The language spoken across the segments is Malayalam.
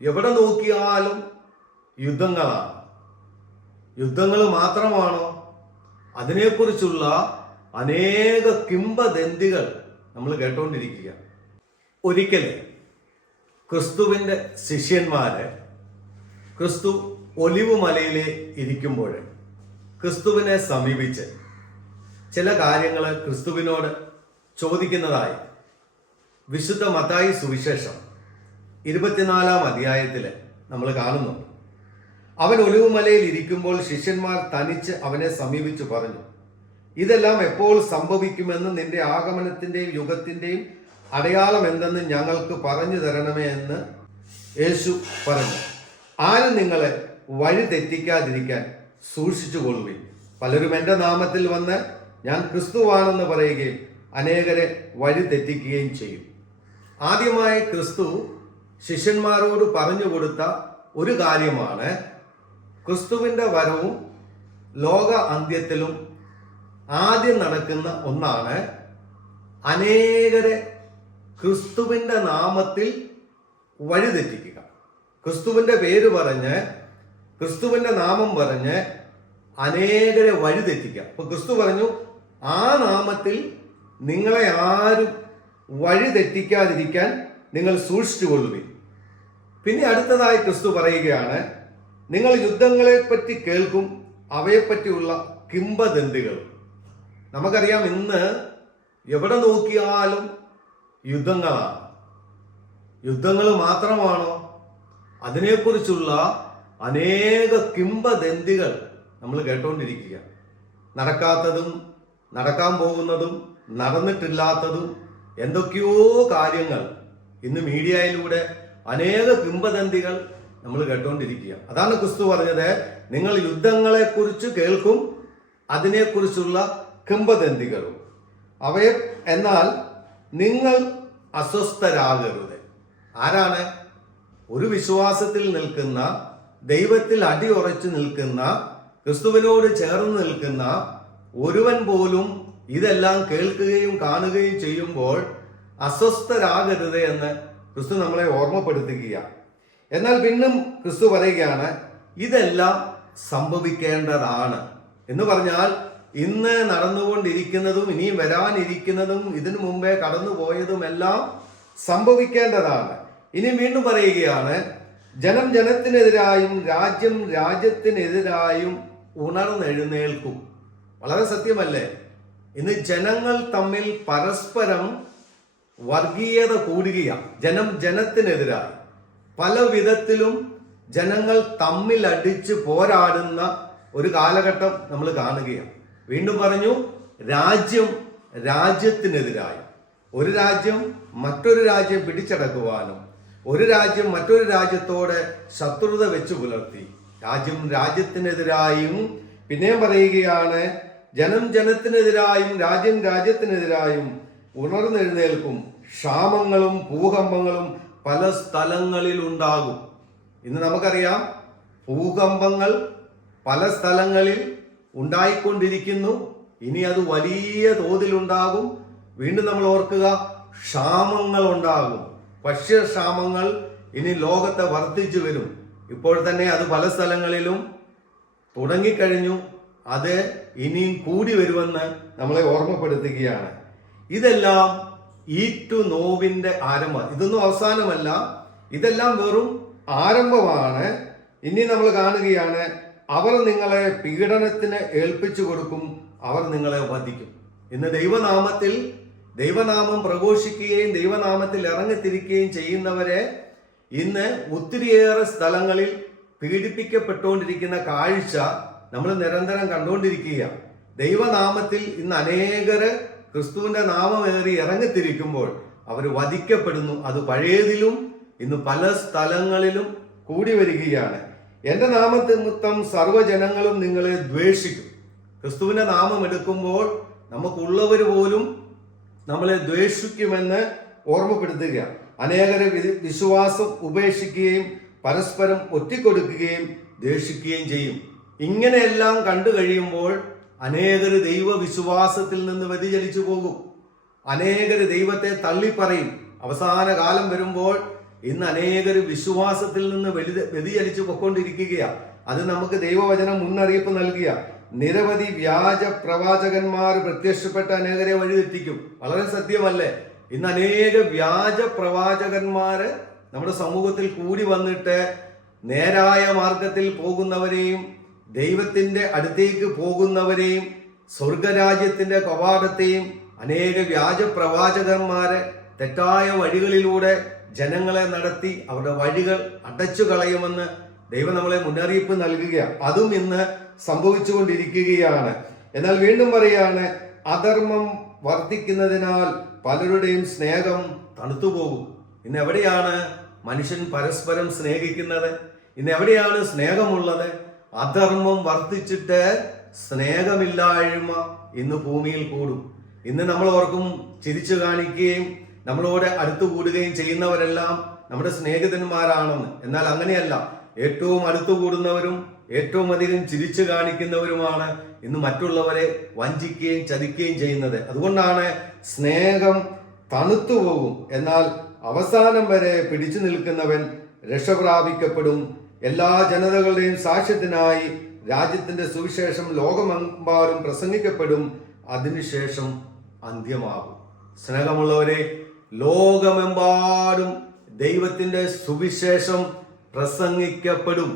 എവിടെ നോക്കിയാലും യുദ്ധങ്ങളാണ്. യുദ്ധങ്ങൾ മാത്രമാണോ? അതിനെക്കുറിച്ചുള്ള അനേക കിംവദന്തികൾ നമ്മൾ കേട്ടുകൊണ്ടിരിക്കുക. ഒരിക്കല് ക്രിസ്തുവിൻ്റെ ശിഷ്യന്മാര് ക്രിസ്തു ഒലിവ് മലയിൽ ഇരിക്കുമ്പോൾ ക്രിസ്തുവിനെ സമീപിച്ച് ചില കാര്യങ്ങൾ ക്രിസ്തുവിനോട് ചോദിക്കുന്നതായി വിശുദ്ധ മത്തായി സുവിശേഷം 24-ാം അധ്യായത്തിൽ നമ്മൾ കാണുന്നുണ്ട്. അവൻ ഒലിവുമലയിൽ ഇരിക്കുമ്പോൾ ശിഷ്യന്മാർ തനിച്ച് അവനെ സമീപിച്ചു പറഞ്ഞു, ഇതെല്ലാം എപ്പോൾ സംഭവിക്കുമെന്ന് നിന്റെ ആഗമനത്തിൻ്റെയും യുഗത്തിൻ്റെയും അടയാളം എന്തെന്ന് ഞങ്ങൾക്ക് പറഞ്ഞു തരണമേ എന്ന് യേശു പറഞ്ഞു. ആരും നിങ്ങളെ വഴി തെറ്റിക്കാതിരിക്കാൻ സൂക്ഷിച്ചുകൊള്ളുവിൻ. പലരും എൻ്റെ നാമത്തിൽ വന്ന് ഞാൻ ക്രിസ്തുവാണെന്ന് പറയുകയും അനേകരെ വഴി തെറ്റിക്കുകയും ചെയ്യും. ആദ്യമായി ക്രിസ്തു ശിഷ്യന്മാരോട് പറഞ്ഞു കൊടുത്ത ഒരു കാര്യമാണ് ക്രിസ്തുവിൻ്റെ വരവും ലോക അന്ത്യത്തിലും ആദ്യം നടക്കുന്ന ഒന്നാണ് അനേകരെ ക്രിസ്തുവിൻ്റെ നാമത്തിൽ വഴിതെറ്റിക്കുക. ക്രിസ്തുവിൻ്റെ പേര് പറഞ്ഞ് ക്രിസ്തുവിൻ്റെ നാമം പറഞ്ഞ് അനേകരെ വഴിതെറ്റിക്കുക. അപ്പൊ ക്രിസ്തു പറഞ്ഞു, ആ നാമത്തിൽ നിങ്ങളെ ആരും വഴിതെറ്റിക്കാതിരിക്കാൻ നിങ്ങൾ സൂക്ഷിച്ചുകൊള്ളുവിൻ. പിന്നെ അടുത്തതായി ക്രിസ്തു പറയുകയാണ്, നിങ്ങൾ യുദ്ധങ്ങളെപ്പറ്റി കേൾക്കും, അവയെപ്പറ്റിയുള്ള കിംവദന്തികൾ. നമുക്കറിയാം, ഇന്ന് എവിടെ നോക്കിയാലും യുദ്ധങ്ങളാണ്. യുദ്ധങ്ങൾ മാത്രമാണോ? അതിനെക്കുറിച്ചുള്ള അനേക കിംവദന്തികൾ നമ്മൾ കേട്ടുകൊണ്ടിരിക്കുക. നടക്കാത്തതും നടക്കാൻ പോകുന്നതും നടന്നിട്ടില്ലാത്തതും എന്തൊക്കെയോ കാര്യങ്ങൾ ഇന്ന് മീഡിയയിലൂടെ അനേക കിംവദന്തികൾ നമ്മൾ കേട്ടുകൊണ്ടിരിക്കുക. അതാണ് ക്രിസ്തു പറഞ്ഞത്, നിങ്ങൾ യുദ്ധങ്ങളെക്കുറിച്ച് കേൾക്കും, അതിനെക്കുറിച്ചുള്ള കിംവദന്തികളും അവയെ, എന്നാൽ നിങ്ങൾ അസ്വസ്ഥരാകരുത്. ആരാണ്? ഒരു വിശ്വാസത്തിൽ നിൽക്കുന്ന, ദൈവത്തിൽ അടിയുറച്ചു നിൽക്കുന്ന, ക്രിസ്തുവിനോട് ചേർന്ന് നിൽക്കുന്ന ഒരുവൻ പോലും ഇതെല്ലാം കേൾക്കുകയും കാണുകയും ചെയ്യുമ്പോൾ അസ്വസ്ഥരാകരുത് എന്ന് ക്രിസ്തു നമ്മളെ ഓർമ്മപ്പെടുത്തുകയാണ്. എന്നാൽ പിന്നും ക്രിസ്തു പറയുകയാണ്, ഇതെല്ലാം സംഭവിക്കേണ്ടതാണ് എന്ന് പറഞ്ഞാൽ ഇന്ന് നടന്നുകൊണ്ടിരിക്കുന്നതും ഇനിയും വരാനിരിക്കുന്നതും ഇതിനു മുമ്പേ കടന്നുപോയതുമെല്ലാം സംഭവിക്കേണ്ടതാണ്. ഇനി വീണ്ടും പറയുകയാണ്, ജനം ജനത്തിനെതിരായും രാജ്യം രാജ്യത്തിനെതിരായും ഉണർന്നെഴുന്നേൽക്കും. വളരെ സത്യമല്ലേ? ഇന്ന് ജനങ്ങൾ തമ്മിൽ പരസ്പരം വർഗീയത കൂടുകയാണ്. ജനം ജനത്തിനെതിരായി പല വിധത്തിലും ജനങ്ങൾ തമ്മിൽ അടിച്ച് പോരാടുന്ന ഒരു കാലഘട്ടം നമ്മൾ കാണുകയാണ്. വീണ്ടും പറഞ്ഞു, രാജ്യം രാജ്യത്തിനെതിരായി. ഒരു രാജ്യം മറ്റൊരു രാജ്യം പിടിച്ചടക്കുവാനും ഒരു രാജ്യം മറ്റൊരു രാജ്യത്തോട് ശത്രുത വെച്ച് പുലർത്തി. രാജ്യം രാജ്യത്തിനെതിരായും, പിന്നെയും പറയുകയാണ്, ജനം ജനത്തിനെതിരായും രാജ്യം രാജ്യത്തിനെതിരായും ഉണർന്നെഴുന്നേൽക്കും. ക്ഷാമങ്ങളും ഭൂകമ്പങ്ങളും പല സ്ഥലങ്ങളിൽ ഉണ്ടാകും. ഇന്ന് നമുക്കറിയാം, ഭൂകമ്പങ്ങൾ പല സ്ഥലങ്ങളിൽ ഉണ്ടായിക്കൊണ്ടിരിക്കുന്നു. ഇനി അത് വലിയ തോതിലുണ്ടാകും. വീണ്ടും നമ്മൾ ഓർക്കുക, ക്ഷാമങ്ങൾ ഉണ്ടാകും. ഭക്ഷ്യക്ഷാമങ്ങൾ ഇനി ലോകത്തെ വർദ്ധിച്ചു വരും. ഇപ്പോൾ തന്നെ അത് പല സ്ഥലങ്ങളിലും തുടങ്ങിക്കഴിഞ്ഞു. അത് ഇനിയും കൂടി വരുമെന്ന് നമ്മളെ ഓർമ്മപ്പെടുത്തുകയാണ്. ഇതെല്ലാം ഈറ്റു നോവിൻ്റെ ആരംഭം. ഇതൊന്നും അവസാനമല്ല, ഇതെല്ലാം വെറും ആരംഭമാണ്. ഇനി നമ്മൾ കാണുകയാണ്, അവർ നിങ്ങളെ പീഡനത്തിന് ഏൽപ്പിച്ചു കൊടുക്കും, അവർ നിങ്ങളെ വധിക്കും. ഇന്ന് ദൈവനാമം പ്രഘോഷിക്കുകയും ദൈവനാമത്തിൽ ഇറങ്ങിത്തിരിക്കുകയും ചെയ്യുന്നവരെ ഇന്ന് ഒത്തിരിയേറെ സ്ഥലങ്ങളിൽ പീഡിപ്പിക്കപ്പെട്ടുകൊണ്ടിരിക്കുന്ന കാഴ്ച നമ്മൾ നിരന്തരം കണ്ടുകൊണ്ടിരിക്കുകയാണ്. ദൈവനാമത്തിൽ ഇന്ന് അനേകര് ക്രിസ്തുവിന്റെ നാമമേറി ഇറങ്ങിത്തിരിക്കുമ്പോൾ അവർ വധിക്കപ്പെടുന്നു. അത് പഴയതിലും ഇന്ന് പല സ്ഥലങ്ങളിലും കൂടി വരികയാണ്. എൻ്റെ നാമനിമിത്തം സർവ്വജനങ്ങളും നിങ്ങളെ ദ്വേഷിക്കും. ക്രിസ്തുവിന്റെ നാമം എടുക്കുമ്പോൾ നമുക്കുള്ളവർ പോലും നമ്മളെ ദ്വേഷിക്കുമെന്ന് ഓർമ്മപ്പെടുത്തുക. അനേകരെ വിശ്വാസം ഉപേക്ഷിക്കുകയും പരസ്പരം ഒറ്റിക്കൊടുക്കുകയും ദ്വേഷിക്കുകയും ചെയ്യും. ഇങ്ങനെയെല്ലാം കണ്ടു കഴിയുമ്പോൾ അനേകർ ദൈവവിശ്വാസത്തിൽ നിന്ന് വ്യതിചലിച്ചു പോകും. അനേകർ ദൈവത്തെ തള്ളിപ്പറയും. അവസാന കാലം വരുമ്പോൾ ഇന്ന് അനേകർ വിശ്വാസത്തിൽ നിന്ന് വ്യതിചലിച്ചു പൊക്കൊണ്ടിരിക്കുകയാണ്. അത് നമുക്ക് ദൈവവചനം മുന്നറിയിപ്പ് നൽകിയ നിരവധി വ്യാജ പ്രവാചകന്മാർ പ്രത്യക്ഷപ്പെട്ട അനേകരെ വഴിതെറ്റിക്കും. വളരെ സത്യമല്ലേ? ഇന്ന് അനേക വ്യാജ പ്രവാചകന്മാര് നമ്മുടെ സമൂഹത്തിൽ കൂടി വന്നിട്ട് നേരായ മാർഗത്തിൽ പോകുന്നവരെയും ദൈവത്തിന്റെ അടുത്തേക്ക് പോകുന്നവരെയും സ്വർഗരാജ്യത്തിന്റെ കവാടത്തെയും അനേക വ്യാജ പ്രവാചകന്മാരെ തെറ്റായ വഴികളിലൂടെ ജനങ്ങളെ നടത്തി അവരുടെ വഴികൾ അടച്ചു കളയുമെന്ന് ദൈവം നമ്മളെ മുന്നറിയിപ്പ് നൽകുകയാണ്. അതും ഇന്ന് സംഭവിച്ചുകൊണ്ടിരിക്കുകയാണ്. എന്നാൽ വീണ്ടും പറയാണ്, അധർമ്മം വർദ്ധിക്കുന്നതിനാൽ പലരുടെയും സ്നേഹം തണുത്തുപോകും. ഇന്ന് എവിടെയാണ് മനുഷ്യൻ പരസ്പരം സ്നേഹിക്കുന്നത്? ഇന്ന് എവിടെയാണ് സ്നേഹമുള്ളത്? അധർമ്മം വർദ്ധിച്ചിട്ട് സ്നേഹമില്ലായ്മ ഇന്ന് ഭൂമിയിൽ കൂടും. ഇന്ന് നമ്മൾ ഓർക്കും, ചിരിച്ചു കാണിക്കുകയും നമ്മളോട് അടുത്തു കൂടുകയും ചെയ്യുന്നവരെല്ലാം നമ്മുടെ സ്നേഹിതന്മാരാണെന്ന്. എന്നാൽ അങ്ങനെയല്ല. ഏറ്റവും അടുത്തു കൂടുന്നവരും ഏറ്റവും അധികം ചിരിച്ചു കാണിക്കുന്നവരുമാണ് ഇന്ന് മറ്റുള്ളവരെ വഞ്ചിക്കുകയും ചതിക്കുകയും ചെയ്യുന്നത്. അതുകൊണ്ടാണ് സ്നേഹം തണുത്തു പോകും. എന്നാൽ അവസാനം വരെ പിടിച്ചു നിൽക്കുന്നവൻ രക്ഷപ്രാപിക്കപ്പെടും. എല്ലാ ജനതകളുടെയും സാക്ഷ്യത്തിനായി രാജ്യത്തിന്റെ സുവിശേഷം ലോകമെമ്പാടും പ്രസംഗിക്കപ്പെടും. അതിനുശേഷം അന്ത്യമാകും. സ്നേഹമുള്ളവരെ, ലോകമെമ്പാടും ദൈവത്തിന്റെ സുവിശേഷം പ്രസംഗിക്കപ്പെടും.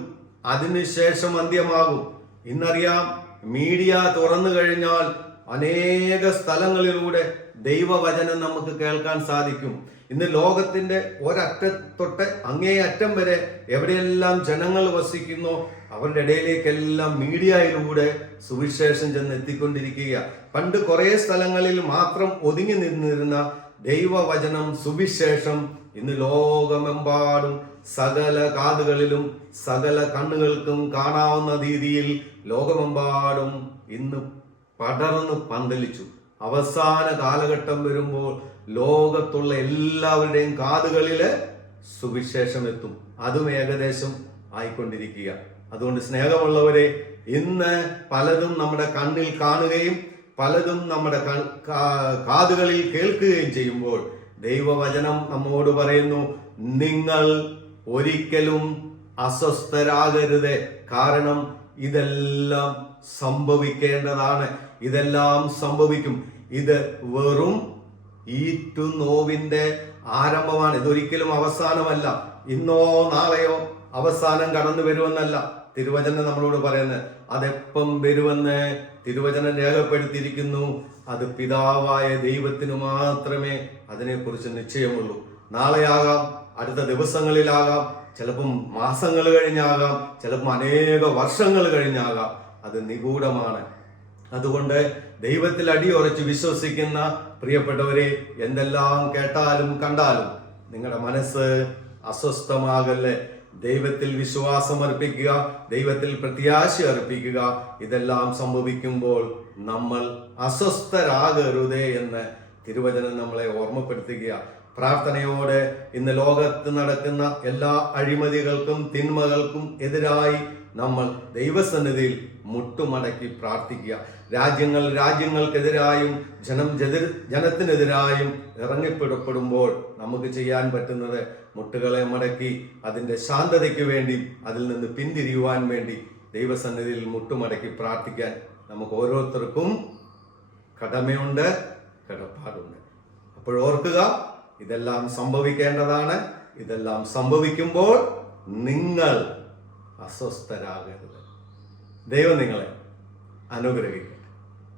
അതിനുശേഷം അന്ത്യമാകും. ഇന്നറിയാം, മീഡിയ തുറന്നു കഴിഞ്ഞാൽ അനേക സ്ഥലങ്ങളിലൂടെ ദൈവവചനം നമുക്ക് കേൾക്കാൻ സാധിക്കും. ഇന്ന് ലോകത്തിന്റെ ഒരറ്റത്തൊട്ട് അങ്ങേ അറ്റം വരെ എവിടെയെല്ലാം ജനങ്ങൾ വസിക്കുന്നോ അവരുടെ ഇടയിലേക്കെല്ലാം മീഡിയയിലൂടെ സുവിശേഷം ചെന്ന് എത്തിക്കൊണ്ടിരിക്കുക. പണ്ട് കുറെ സ്ഥലങ്ങളിൽ മാത്രം ഒതുങ്ങി നിന്നിരുന്ന ദൈവവചനം, സുവിശേഷം ഇന്ന് ലോകമെമ്പാടും സകല കാതുകളിലും സകല കണ്ണുകൾക്കും കാണാവുന്ന രീതിയിൽ ലോകമെമ്പാടും ഇന്ന് പടർന്ന് പന്തലിച്ചു. അവസാന കാലഘട്ടം വരുമ്പോൾ ലോകത്തുള്ള എല്ലാവരുടെയും കാതുകളില് സുവിശേഷം എത്തും. അതും ഏകദേശം ആയിക്കൊണ്ടിരിക്കുക. അതുകൊണ്ട് സ്നേഹമുള്ളവരെ, ഇന്ന് പലതും നമ്മുടെ കണ്ണിൽ കാണുകയും പലതും നമ്മുടെ കാതുകളിൽ കേൾക്കുകയും ചെയ്യുമ്പോൾ ദൈവവചനം നമ്മോട് പറയുന്നു, നിങ്ങൾ ഒരിക്കലും അസ്വസ്ഥരാകരുത്. കാരണം ഇതെല്ലാം സംഭവിക്കേണ്ടതാണ്. ഇതെല്ലാം സംഭവിക്കും. ഇത് വെറും ഈറ്റുനോവിന്റെ ആരംഭമാണ്. ഇതൊരിക്കലും അവസാനമല്ല. ഇന്നോ നാളെയോ അവസാനം കടന്നു വരുമെന്നല്ല തിരുവചനം നമ്മളോട് പറയുന്നത്. അതെപ്പം വരുമെന്ന് തിരുവചനം രേഖപ്പെടുത്തിയിരിക്കുന്നു. അത് പിതാവായ ദൈവത്തിന് മാത്രമേ അതിനെക്കുറിച്ച് നിശ്ചയമുള്ളൂ. നാളെയാകാം, അടുത്ത ദിവസങ്ങളിലാകാം, ചിലപ്പം മാസങ്ങൾ കഴിഞ്ഞാകാം, ചിലപ്പം അനേക വർഷങ്ങൾ കഴിഞ്ഞാകാം. അത് നിഗൂഢമാണ്. അതുകൊണ്ട് ദൈവത്തിൽ അടിയുറച്ച് വിശ്വസിക്കുന്ന പ്രിയപ്പെട്ടവരെ, എന്തെല്ലാം കേട്ടാലും കണ്ടാലും നിങ്ങളുടെ മനസ്സ് അസ്വസ്ഥമാകല്ലേ. ദൈവത്തിൽ വിശ്വാസം അർപ്പിക്കുക, ദൈവത്തിൽ പ്രത്യാശ അർപ്പിക്കുക. ഇതെല്ലാം സംഭവിക്കുമ്പോൾ നമ്മൾ അസ്വസ്ഥരാകരുതേ എന്ന് തിരുവചനം നമ്മളെ ഓർമ്മപ്പെടുത്തുക. പ്രാർത്ഥനയോടെ ഇന്ന് ലോകത്ത് നടക്കുന്ന എല്ലാ അഴിമതികൾക്കും തിന്മകൾക്കും എതിരായി നമ്മൾ ദൈവസന്നിധിയിൽ മുട്ടുമടക്കി പ്രാർത്ഥിക്കുക. രാജ്യങ്ങൾക്കെതിരായും ജനത്തിനെതിരായും ഇറങ്ങിപ്പിടപ്പെടുമ്പോൾ നമുക്ക് ചെയ്യാൻ പറ്റുന്നത് മുട്ടുകളെ മടക്കി അതിൻ്റെ ശാന്തതയ്ക്ക് വേണ്ടി, അതിൽ നിന്ന് പിന്തിരിയുവാൻ വേണ്ടി ദൈവസന്നിധിയിൽ മുട്ടുമടക്കി പ്രാർത്ഥിക്കാൻ നമുക്ക് ഓരോരുത്തർക്കും കടമയുണ്ട്, കടപ്പാടുണ്ട്. അപ്പോഴോർക്കുക, ഇതെല്ലാം സംഭവിക്കേണ്ടതാണ്. ഇതെല്ലാം സംഭവിക്കുമ്പോൾ നിങ്ങൾ അസ്വസ്ഥരാകരുത്. ദൈവം നിങ്ങളെ അനുഗ്രഹിക്കും.